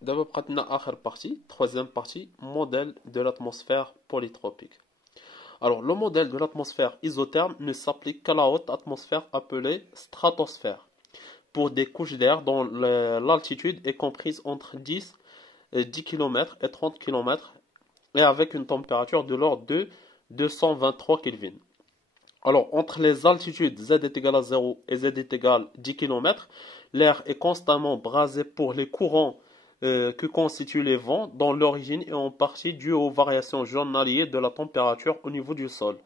D'abord, pratna akhir partie, troisième partie, modèle de l'atmosphère polytropique. Alors, le modèle de l'atmosphère isotherme ne s'applique qu'à la haute atmosphère appelée stratosphère, pour des couches d'air dont l'altitude est comprise entre 10 et 10 km et 30 km et avec une température de l'ordre de 223 Kelvin. Alors, entre les altitudes Z est égal à 0 et Z est égal à 10 km, l'air est constamment brasé pour les courants que constituent les vents, dont l'origine est en partie due aux variations journalières de la température au niveau du sol.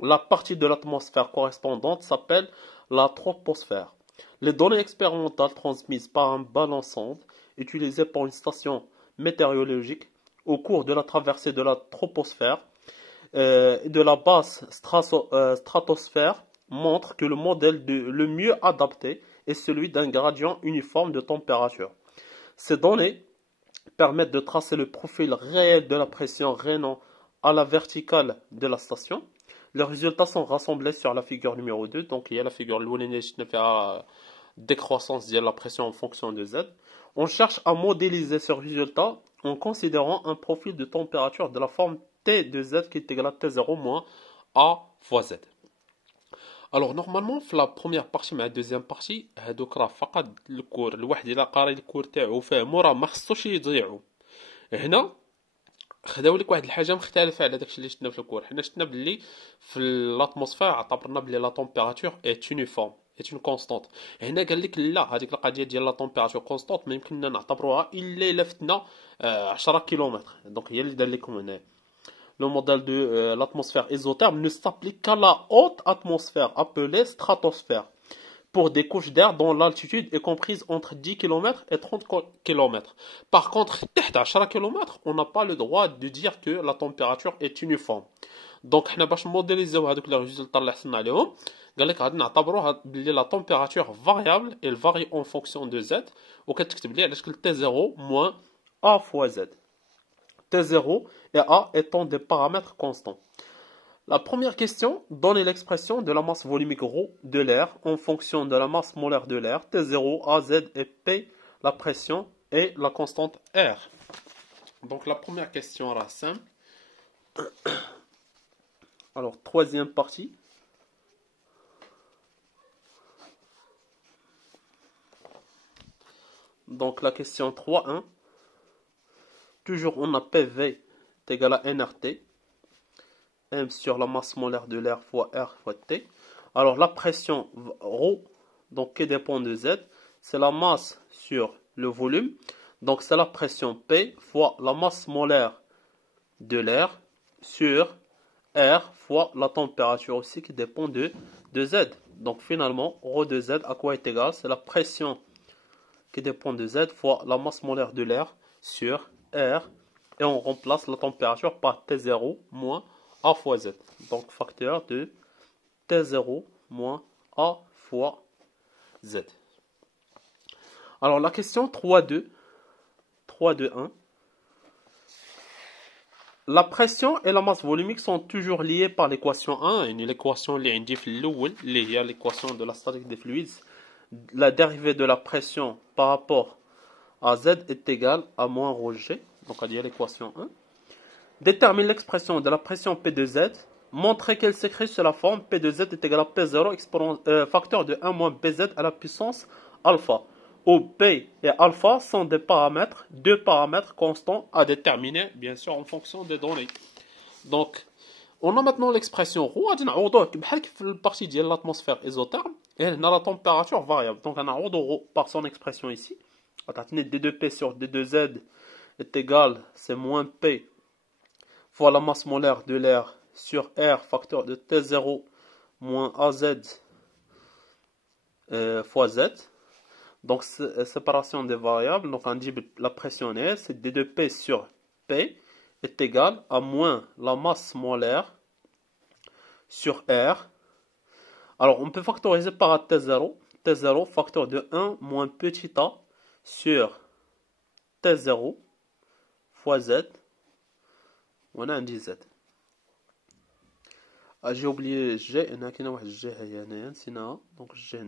La partie de l'atmosphère correspondante s'appelle la troposphère. Les données expérimentales transmises par un ballon sonde utilisé par une station météorologique au cours de la traversée de la troposphère et de la basse stratosphère montrent que le modèle le mieux adapté est celui d'un gradient uniforme de température. Ces données permettent de tracer le profil réel de la pression rhénan à la verticale de la station. Les résultats sont rassemblés sur la figure numéro 2. Donc, il y a la figure de décroissance de la pression en fonction de Z. On cherche à modéliser ce résultat en considérant un profil de température de la forme T de Z qui est égal à T0 moins A fois Z. Alors normalement في la première partie مع الدوزيام بارتي هادوك راه فقط الكور الواحد الا قاري الكور تاعو وفاهمو راه ما خصوش يضيعو. هنا خداو لك واحد الحاجه مختلفه على داكشي اللي شفنا في الكور. حنا شفنا باللي في الاتموسفير اعتبرنا باللي لا تمبيراتور ايت يونيفورم ايت اون كونستانت. هنا قال لك لا، هذيك القضيه ديال لا تمبيراتور كونستانت ما يمكننا نعتبروها الا الا فتنا 10 كيلومتر. دونك هي اللي دار لكم هنا. Le modèle de l'atmosphère isotherme ne s'applique qu'à la haute atmosphère appelée stratosphère pour des couches d'air dont l'altitude est comprise entre 10 km et 30 km. Par contre, à 10 km, on n'a pas le droit de dire que la température est uniforme. Donc, حنا باش نموديليزيو هذوك لي ريزولطا اللي حصلنا عليهم قال لك غادي نعتبروها بلي لا température variable elle varie en fonction de z وكتكتب لي على شكل T0 moins A fois Z. T0 et A étant des paramètres constants. La première question, donnez l'expression de la masse volumique ρ de l'air en fonction de la masse molaire de l'air, T0, AZ et P, la pression et la constante R. Donc la première question est simple. Alors, troisième partie. Donc la question 3.1. Toujours on a PV est égal à nRT. M sur la masse molaire de l'air fois R fois T. Alors la pression ρ, donc qui dépend de Z, c'est la masse sur le volume. Donc c'est la pression P fois la masse molaire de l'air sur R fois la température aussi qui dépend de Z. Donc finalement, ρ de Z à quoi est égal? C'est la pression qui dépend de Z fois la masse molaire de l'air sur R. Et on remplace la température par T0 moins A fois Z. Donc facteur de T0 moins A fois Z. Alors la question 3.2.1. La pression et la masse volumique sont toujours liées par l'équation 1. L'équation l'équation de la statique des fluides. La dérivée de la pression par rapport à Z est égale à moins ρg. Donc on dit l'équation 1. Détermine l'expression de la pression P de Z. Montrez qu'elle s'écrit sous la forme P de Z est égal à P0 facteur de 1 moins BZ à la puissance alpha. Où P et alpha sont des paramètres, deux paramètres constants à déterminer, bien sûr, en fonction des données. Donc, on a maintenant l'expression ρ. غادي نعوضوه بحال كيف في البارتي ديال l'atmosphère isotherme. Et هنا la température variable. Donc, on a ρ par son expression ici. On a D2P sur D2Z est égal, c'est moins P fois la masse molaire de l'air sur R, facteur de T0 moins AZ fois Z. Donc, séparation des variables. Donc, on dit la pression est, c'est D2P sur P est égal à moins la masse molaire sur R. Alors, on peut factoriser par T0. T0, facteur de 1 moins petit a sur T0 fois Z. On a un Z. J'ai oublié G, il y a un G, donc G.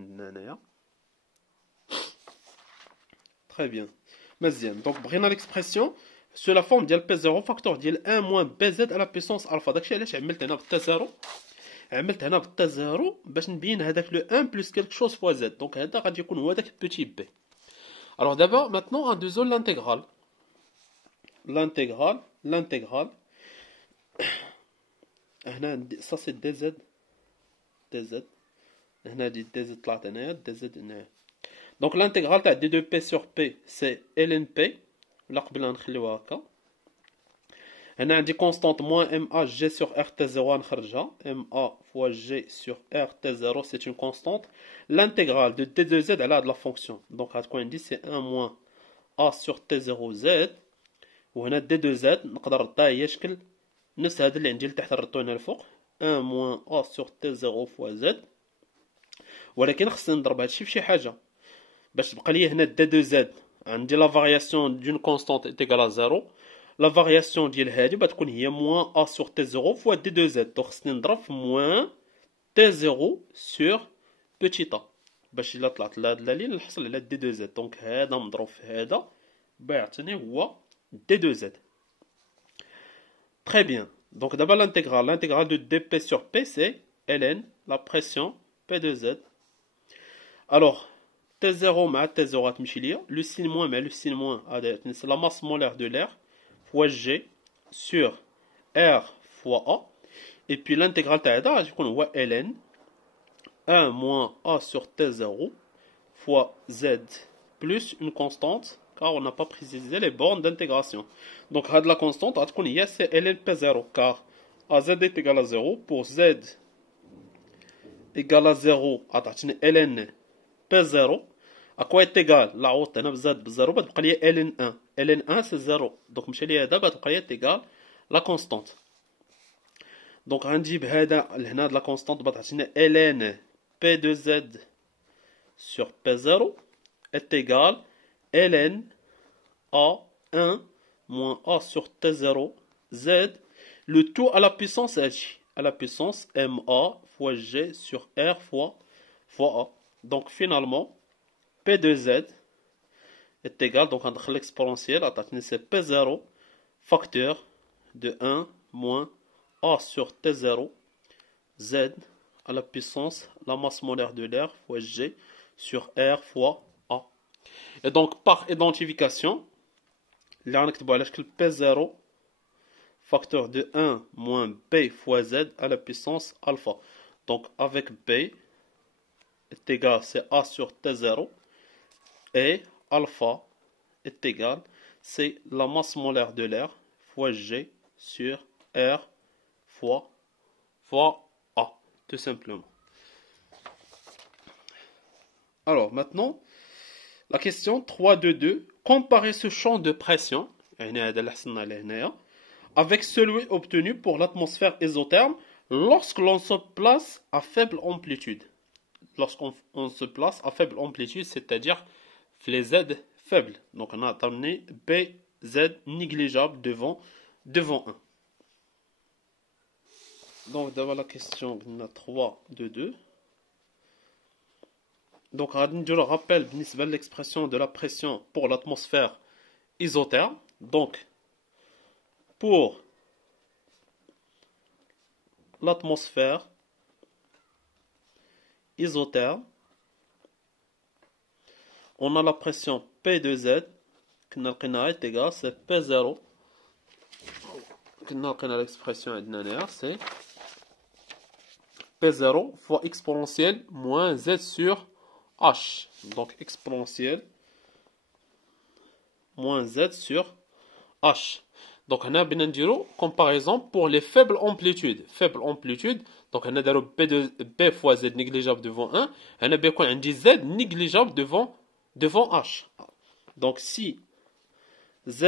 Très bien. مزيان. دونك بغينا ليكسبرسيون سو لا فورم ديال بي 0 فاكتور ديال 1 موان بي زد على بيسونس الفا. داكشي علاش عملت هنا بالتا 0، عملت هنا بالتا 0 باش نبين هذاك لو 1 بلس كيلك شوز فوا زد. دونك هذا غادي يكون هو داك بوتي بي. الوغ دابا ماتنون ندوزو لانتيغرال. l'intégral هنا سا سي دي زد، هنا دي زد طلعت هنايا، دي زد هنايا. دونك l'intégral تاع دي دو بي سور بي سي ln بي، ولا قبل نخليوها هكا. هنا عندي كونستانت موان ام ا جي سور ار تي 0 نخرجها، ام ا فوا جي سور ار تي 0 سي اون كونستانت. l'intégral دو دي دو زد على هاد لا فونكسيون، دونك غتكون عندي سي 1 موان ا سور تي 0 زد، وهنا دي دو زد نقدر نردها هي شكل نفس هذا اللي عندي لتحت ردو هنا الفوق، 1 موان ا سور تي 0 فوا زد. ولكن خصني نضرب هادشي في شي حاجه باش تبقى لي هنا دي دو زد. عندي لا فارياسيون دون كونستانت ايت ايكال زيرو، لا فارياسيون ديال هادي غتكون هي موان ا سور تي 0 فوا دي دو زد. دونك خصني نضرب في موان تي 0 سور بوتيتا باش الا طلعت لهاد لا لين نحصل على دي دو زد. دونك هذا مضروب في هذا بيعطيني هو دي دو زد. Très bien. Donc d'abord l'intégral de dp sur p c'est ln, la pression p de z. Alors T0 مع T0 غتمشي ليا، لو سين موان مع لو سين موان c'est la masse molaire de l'air fois G sur R fois A. Et puis l'intégrale تاع هذا غتكون هو ln 1 moins A sur T0 fois Z plus une constante car on n'a pas précisé les bornes d'intégration. Donc la constante c'est ln P0 car AZ est égal à 0 pour Z égal à 0 ln P0 à quoi est égal la haute هنا بزاد بالزيرو غتبقى لي ln 1. ln 1 c'est 0 donc مشى لي هذا غتبقى لي égal la constante. donc غنجيب هذا لهنا la constante غتعطينا ln P de Z sur P0 est égal ln A1 moins A sur T0 Z, le tout à la puissance H, à la puissance MA fois G sur R fois A. Donc finalement, P de Z est égal, donc on a l'exponentielle, c'est P0 facteur de 1 moins A sur T0 Z à la puissance, la masse molaire de l'air fois G sur R fois A. Et donc par identification, là on a P0 facteur de 1 moins B fois Z à la puissance alpha. Donc avec B est égal, c'est A sur T0 et alpha est égal, c'est la masse molaire de l'air fois G sur R fois A, tout simplement. Alors maintenant, la question 3.2.2, comparer ce champ de pression avec celui obtenu pour l'atmosphère isotherme lorsque l'on se place à faible amplitude. Lorsqu'on se place à faible amplitude, c'est-à-dire les Z faibles. Donc on a amené BZ négligeable devant 1. Donc d'abord la question 3.2.2. Donc, je le rappelle, l'expression de la pression pour l'atmosphère isotherme. Donc, pour l'atmosphère isotherme, on a la pression P de Z, qui est égale, c'est P0. L'expression c'est P0 fois exponentielle moins Z sur H, donc exponentielle moins Z sur H. Donc on a bien dire comparaison pour les faibles amplitudes. Faible amplitude, donc on a B fois Z négligeable devant 1, on a bien quoi, on dit Z négligeable devant H. Donc si Z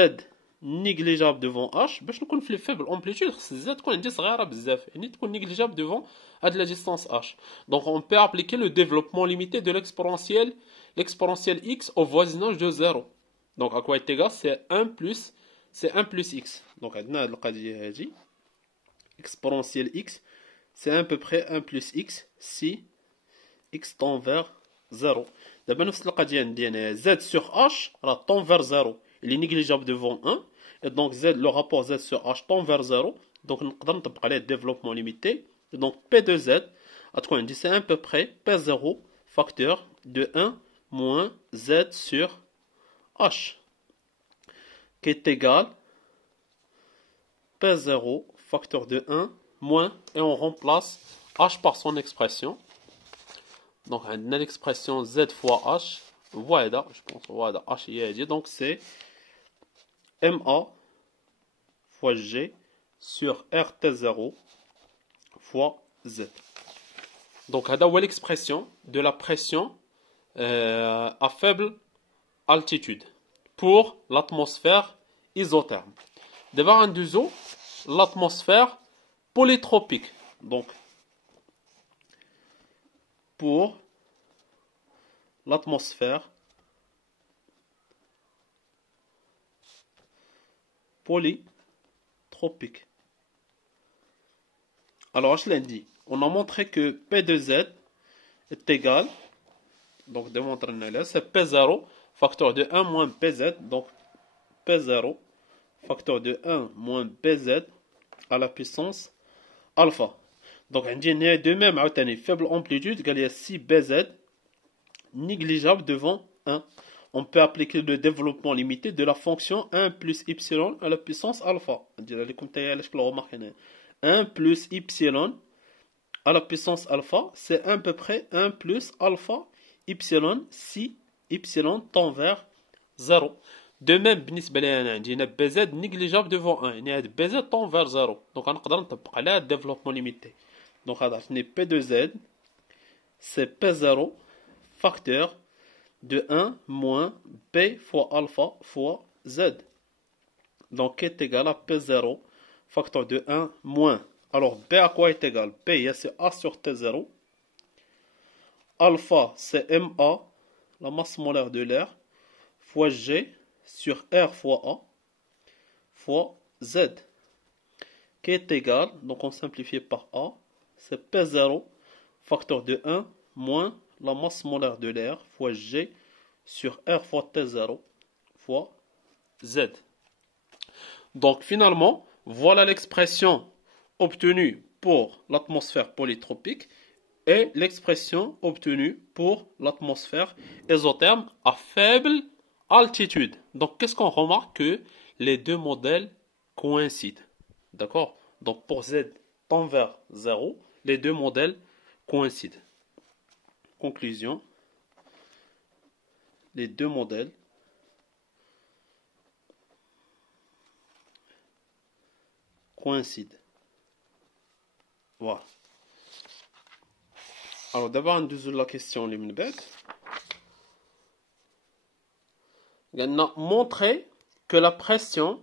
négligeable devant H, باش نكون في les faibles amplitudes, Z تكون عندي صغيرة بزاف, يعني تكون négligeable devant à de la distance H. Donc on peut appliquer le développement limité de l'exponentielle X au voisinage de 0. Donc à quoi est égal, c'est 1 plus X. Donc عندنا القضية هذه exponentielle X, c'est à peu près 1 plus X si X tend vers 0. دابا نفس القضيه عندي هنا z sur h راه tend vers 0 اللي négligeable devant 1 et donc z le rapport z sur h tend vers 0 donc نقدر نطبق عليه développement limité et donc p de z غتكون عندي c'est à peu près p0 facteur de 1 moins z sur h qui est égal p0 facteur de 1 moins et on remplace h par son expression. Donc, on a l'expression z fois h. Voilà, je pense, voilà, h est dit. Donc, c'est ma fois g sur rt0 fois z. Donc, on a l'expression de la pression à faible altitude pour l'atmosphère isotherme. Devant un deuxième, l'atmosphère polytropique. Donc, pour l'atmosphère polytropique. Alors, je l'ai dit, on a montré que P de Z est égal, donc démontrer c'est P0 facteur de 1 moins PZ, donc P0 facteur de 1 moins PZ à la puissance alpha. Donc, on dit de même, faible amplitude, il y a 6 BZ négligeable devant 1. On peut appliquer le développement limité de la fonction 1 plus y à la puissance alpha. 1 plus y à la puissance alpha, c'est à peu près 1 plus alpha y si y tend vers 0. De même, بالنسبة لنا عندنا BZ négligeable devant 1. يعني BZ tend vers 0. Donc, on peut نطبق على développement limité. Donc, on a P de Z, c'est P0 facteur de 1 moins B fois alpha fois Z. Donc, qui est égal à P0 facteur de 1 moins. Alors, B à quoi est égal? P, c'est A sur T0. Alpha, c'est MA, la masse molaire de l'air, fois G sur R fois A fois Z. Qui est égal, donc on simplifie par A, c'est P0 facteur de 1 moins la masse molaire de l'air fois G sur R fois T0 fois Z. Donc finalement, voilà l'expression obtenue pour l'atmosphère polytropique et l'expression obtenue pour l'atmosphère ésotherme à faible altitude. Donc qu'est-ce qu'on remarque? Que les deux modèles coïncident. D'accord? Donc pour Z tend vers 0, les deux modèles coïncident. Conclusion, les deux modèles coïncident. Voilà. Alors d'abord, on a la question on a montré que la pression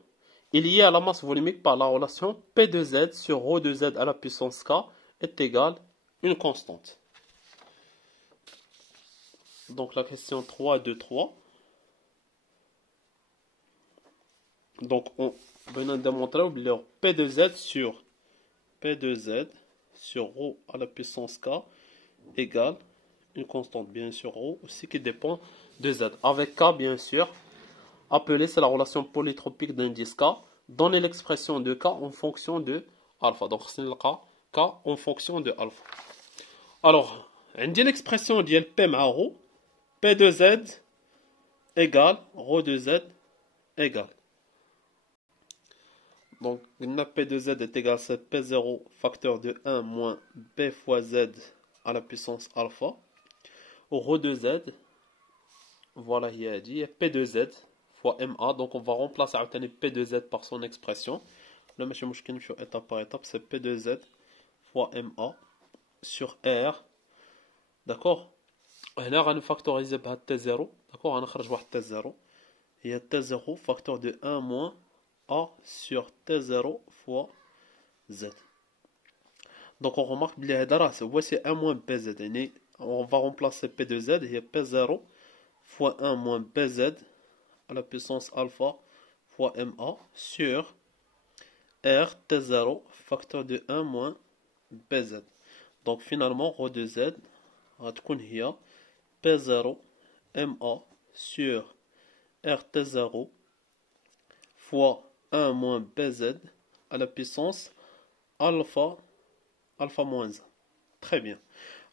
est liée à la masse volumique par la relation P de Z sur ρ de Z à la puissance K est égale à une constante. Donc la question 3 de 3. Donc on va démontrer que P de Z sur ρ à la puissance K égale une constante, bien sûr, ρ aussi qui dépend de Z. Avec K, bien sûr, appelé c'est la relation polytropique d'indice K. Donner l'expression de K en fonction de alpha. Donc c'est le cas K en fonction de alpha. Alors, on dit l'expression de P ma ρ. P de Z égale ρ de Z égale. Donc, P de Z est égal à P0 facteur de 1 moins B fois Z à la puissance alpha. Rho de Z, voilà, il y a dit P de Z fois MA. Donc, on va remplacer P de Z par son expression. Là, je vais étape par étape. C'est P de Z fois MA sur R. D'accord? هنا غنفاكتوريزي بها T0. D'accord? غنخرج واحد T0. هي T0 facteur de 1 moins A sur T0 fois Z. Donc on remarque que voici 1 moins PZ. On va remplacer P de Z. Il y a P0 fois 1 moins PZ à la puissance alpha fois MA sur R T0 facteur de 1 moins PZ. Donc finalement, ρ de Z va être P0 MA sur RT0 fois 1 moins BZ à la puissance alpha moins 1. Très bien.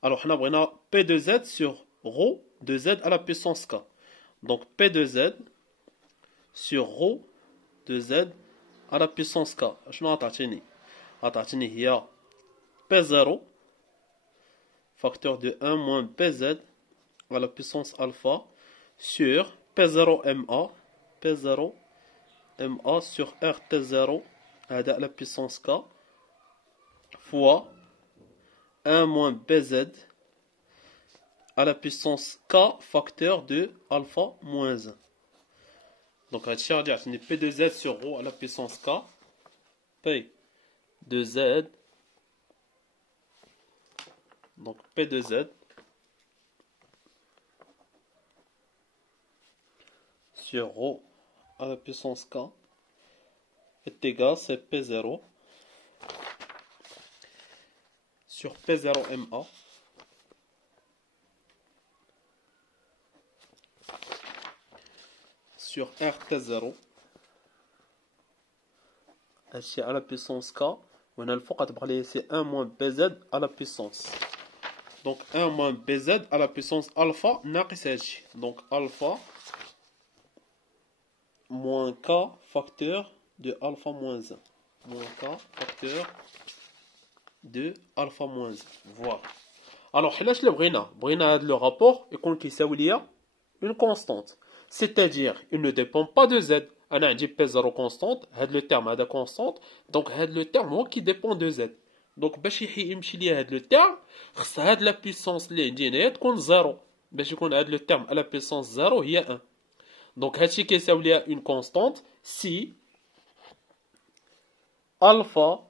Alors, on a P de Z sur ρ de Z à la puissance K. Donc, P de Z sur ρ de Z à la puissance K. شنو عطاتني؟ عطاتني هي P0 facteur de 1 moins BZ à la puissance alpha sur P0MA P0MA sur RT0 à la puissance K fois 1 moins BZ à la puissance K facteur de alpha moins 1. Donc, on va P de Z sur ρ à la puissance K. P de Z. Donc, P de Z sur ρ à la puissance K est égal, c'est P0 sur P0MA sur RT0 à la puissance K. On a le fond c'est 1 moins BZ à la puissance. Donc 1 moins BZ à la puissance alpha ناقص. Donc alpha moins K facteur de alpha moins 1. Moins K facteur de alpha moins 1. Voilà. Alors, حلاش اللي بغينا هذا le rapport يكون كيساوي ليا une constante. C'est-à-dire, il ne dépend pas de Z. أنا عندي P0 constante, هذا le terme هذا constante, donc هذا le terme هو qui dépend de Z. Donc باش يمشي ليا هذا le terme, خص هذا la puissance اللي عندي هنايا تكون 0. باش يكون هذا le terme à la puissance 0 هي 1. Donc هادشي كيساوي ليا une constante si alpha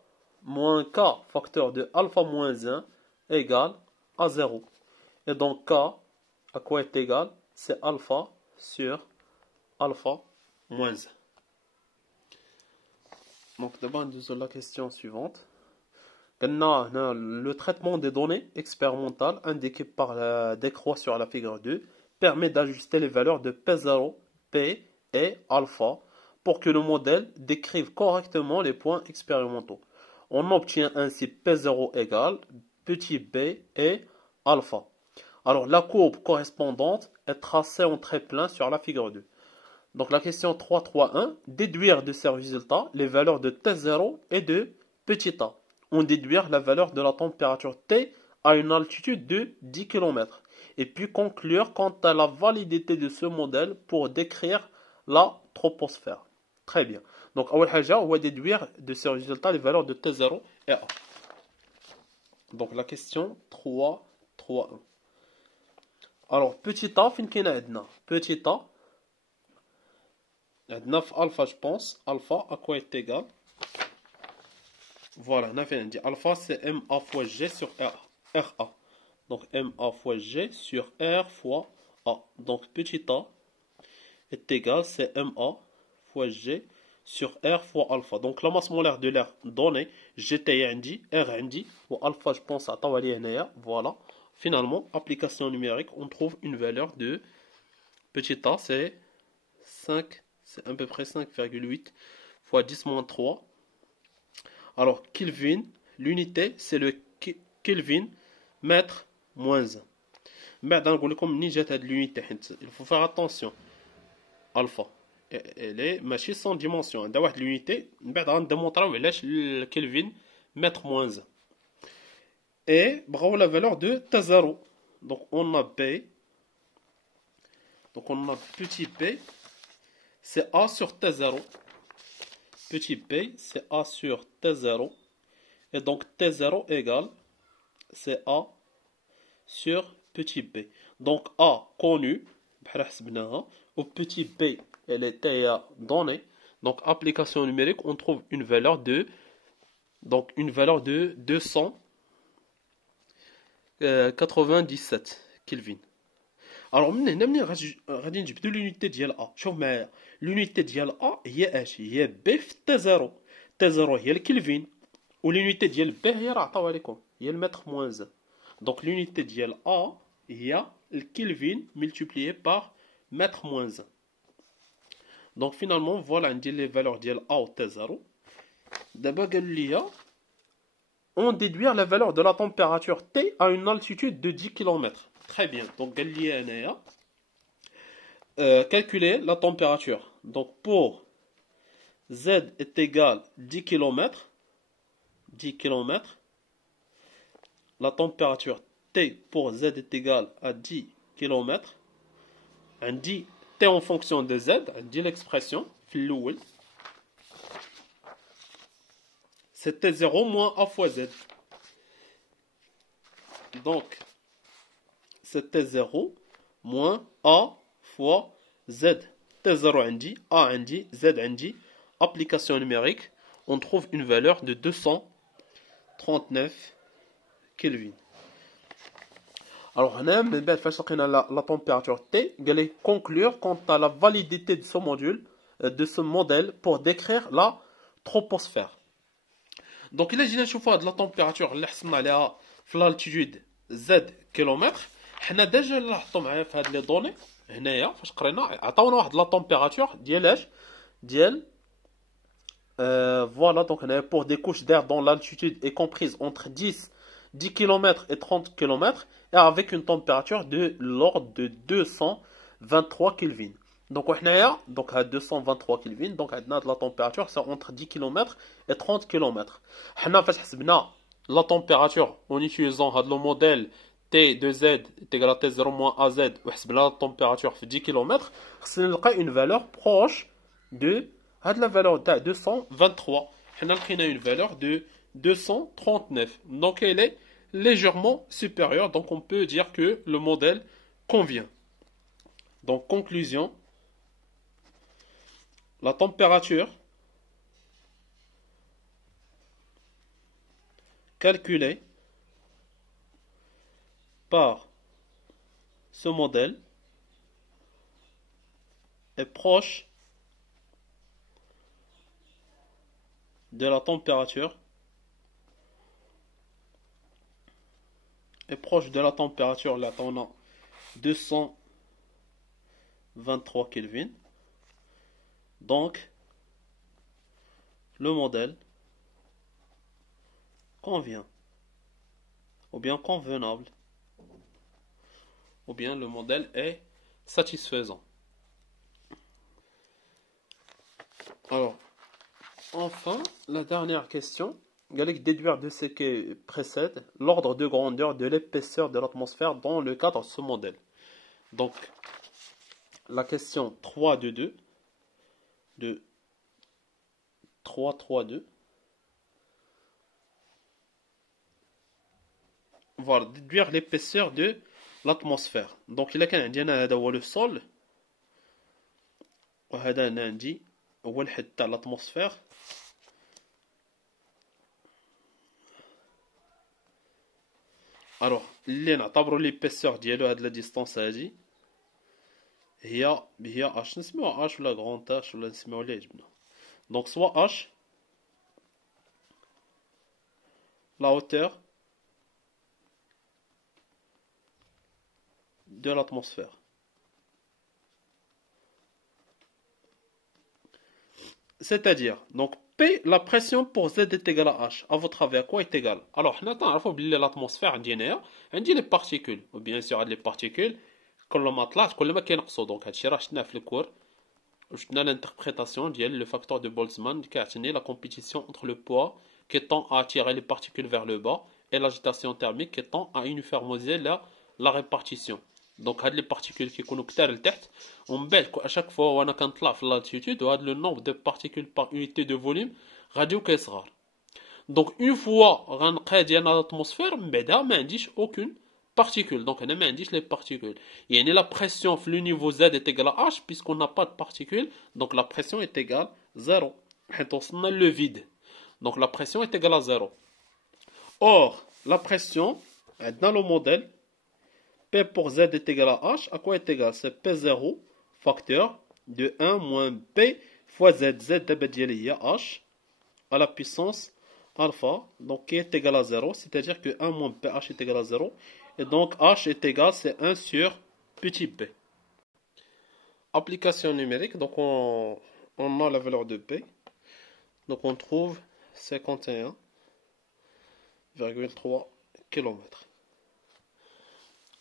moins K facteur de alpha moins 1 égale à 0. Et donc K à quoi est égal? C'est alpha sur alpha moins 1. Donc d'abord, nous avons la question suivante. Le traitement des données expérimentales indiquées par la décroix sur la figure 2 permet d'ajuster les valeurs de P0, P et alpha pour que le modèle décrive correctement les points expérimentaux. On obtient ainsi P0 égale petit b et alpha. Alors la courbe correspondante est tracée en trait plein sur la figure 2. Donc la question 3.3.1, déduire de ces résultats les valeurs de T0 et de petit a. On déduire la valeur de la température T à une altitude de 10 km. Et puis conclure quant à la validité de ce modèle pour décrire la troposphère. Très bien. Donc أول حاجة on va déduire de ces résultats les valeurs de T0 et A. Donc la question 3.3.1. Alors petit a فين كاين عندنا petit a عندنا في alpha je pense alpha à quoi est égal. Voilà, on a fait un dit alpha c'est MA fois G sur RA. Donc MA fois G sur R fois A. Donc petit a est égal, c'est MA fois G sur R fois alpha. Donc la masse molaire de l'air donnée, GT عندي, R عندي, ou alpha je pense à Tawali هنايا. Voilà. Finalement, application numérique, on trouve une valeur de petit a, c'est 5, c'est à peu près 5,8 fois 10 moins 3. Alors, Kelvin, l'unité, c'est le Kelvin mètre moins 1. Maintenant, l'unité, il faut faire attention. Alpha, elle est machine sans dimension. L'unité, on démontre le Kelvin mètre moins 1. Et bravo la valeur de T0. Donc, on a B. Donc, on a petit p, c'est A sur T0. Petit p, c'est A sur T0. Et donc T0 égale, c'est A sur petit p. Donc A connu, au petit p, elle était donnée. Donc application numérique, on trouve une valeur de, donc une valeur de 297 Kelvin. Alors من هنا منين غادي نجبدوا l'unité ديال A. شوف معايا l'unité ديال A هي اش؟ هي B في T0. T0 هي الكلفين والunité ديال B هي راه عطاوها لكم هي المتر موان 1. Donc l'unité ديال A هي le Kelvin multiplié par mètre moins 1. Donc finalement, voilà les valeurs de A ou T0. D'abord, on déduire la valeur de la température T à une altitude de 10 km. Très bien. Donc, calculer la température. Donc, pour Z est égal à 10 km, la température T pour Z est égale à 10 km. On dit T en fonction de Z, on dit l'expression, c'était 0 moins A fois Z. Donc, c'était 0 moins A fois Z. T0 عندي, A عندي, Z عندي. Application numérique, on trouve une valeur de 239 Kelvin. Alors, on a la température T, on va conclure quant à la validité de ce module, de ce modèle pour décrire la troposphère. Donc, il a de la température à l'altitude Z km. On a déjà les données. هنايا فاش قرينا عطاونا واحد لا température ديال اش ديال voilà donc pour des couches d'air dont l'altitude est comprise entre 10 km et 30 km et avec une température de l'ordre de 223 Kelvin. Donc donc à 223 Kelvin donc عندنا la température c'est entre 10 km et 30 km. حنا فاش حسبنا la température en utilisant هذا le modèle T de Z est égal à T0 moins AZ ou la température fait 10 km, c'est une valeur proche de la valeur de 223. On a une valeur de 239. Donc elle est légèrement supérieure. Donc on peut dire que le modèle convient. Donc conclusion, la température calculée par ce modèle est proche de la température là on a 223 Kelvin. Donc le modèle convient ou bien convenable ou bien le modèle est satisfaisant. Alors, enfin, la dernière question, il y a déduire de ce qui précède l'ordre de grandeur de l'épaisseur de l'atmosphère dans le cadre de ce modèle. Donc, la question 3 de 3.3.2. Voilà, déduire l'épaisseur de l'atmosphère. Donc il a كان عندنا هذا هو le sol وهذا انا عندي هو الحد تاع l'atmosphère. alors اللي نعتبروا l'épaisseur ديالو هاد لا ديستانس هادي هي اش نسميوها اش ولا غران اش ولا نسميوها اللي عجبنا. donc soit h la hauteur de l'atmosphère. C'est-à-dire, donc P, la pression pour Z est égale à H. À votre avis, à quoi est égal? Alors, on attend, il faut oublier l'atmosphère, on dit les particules. Ou bien sûr, les particules, كل ما طلعت كل ما كينقصوا. Donc, هادشي راه شفناه في الكور. شفنا l'interprétation ديال le facteur de Boltzmann qui a la compétition entre le poids qui tend à attirer les particules vers le bas et l'agitation thermique qui tend à uniformiser la répartition. Donc هاد les particules qui يكونوا كتار لتحت ومن بعد à chaque fois وانا كنطلع في l'altitude وهاد le nombre de particules par unité de volume غادي كيصغر. Donc une fois غنقى ديالنا l'atmosphère من بعدها ما عنديش aucune particule. Donc انا ما عنديش les particules. يعني la pression في le niveau Z est égale à H puisqu'on n'a pas de particules. Donc la pression est égale 0. حيت وصلنا le vide. Donc la pression est égale à 0. Or la pression dans le modèle P pour Z est égal à H. À quoi est égal? C'est P0 facteur de 1 moins P fois Z. Z d'abord il y a H à la puissance alpha. Donc qui est égal à 0. C'est-à-dire que 1 moins PH est égal à 0. Et donc H est égal, c'est 1 sur petit b. Application numérique, donc on a la valeur de b. Donc on trouve 51,3 km.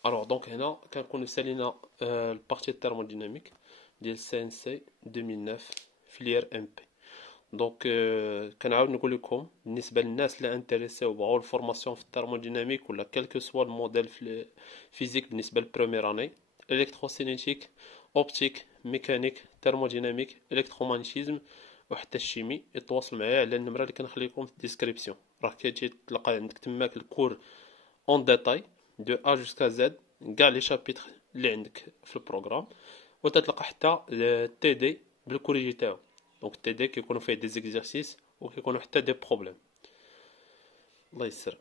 Alors donc هنا كنكونوا سالينا البارتي الثيرموديناميك ديال CNC 2009 فيليير ام بي. دونك كنعاود نقول لكم بالنسبه للناس اللي انتريسيو بغاو الفورماسيون في الثيرموديناميك ولا كلكو سوا الموديل في فيزيك بالنسبه للبروميير اني الكتروسينيتيك اوبتيك ميكانيك ثيرموديناميك الكترومagnétisme وحتى الشيمي يتواصل معايا على النمره اللي كنخلي لكم في الديسكريبسيون. راه كتجي تلقى عندك تماك الكور اون ديتاي دو ا جوسكا زد كاع لي شابيتر اللي عندك في البروغرام وتتلقى حتى التي دي بالكوريجي تاعو. دونك التي دي كيكونوا فيه دي زيكزارسيس وكيكونوا حتى دي بروبليم. الله يسر.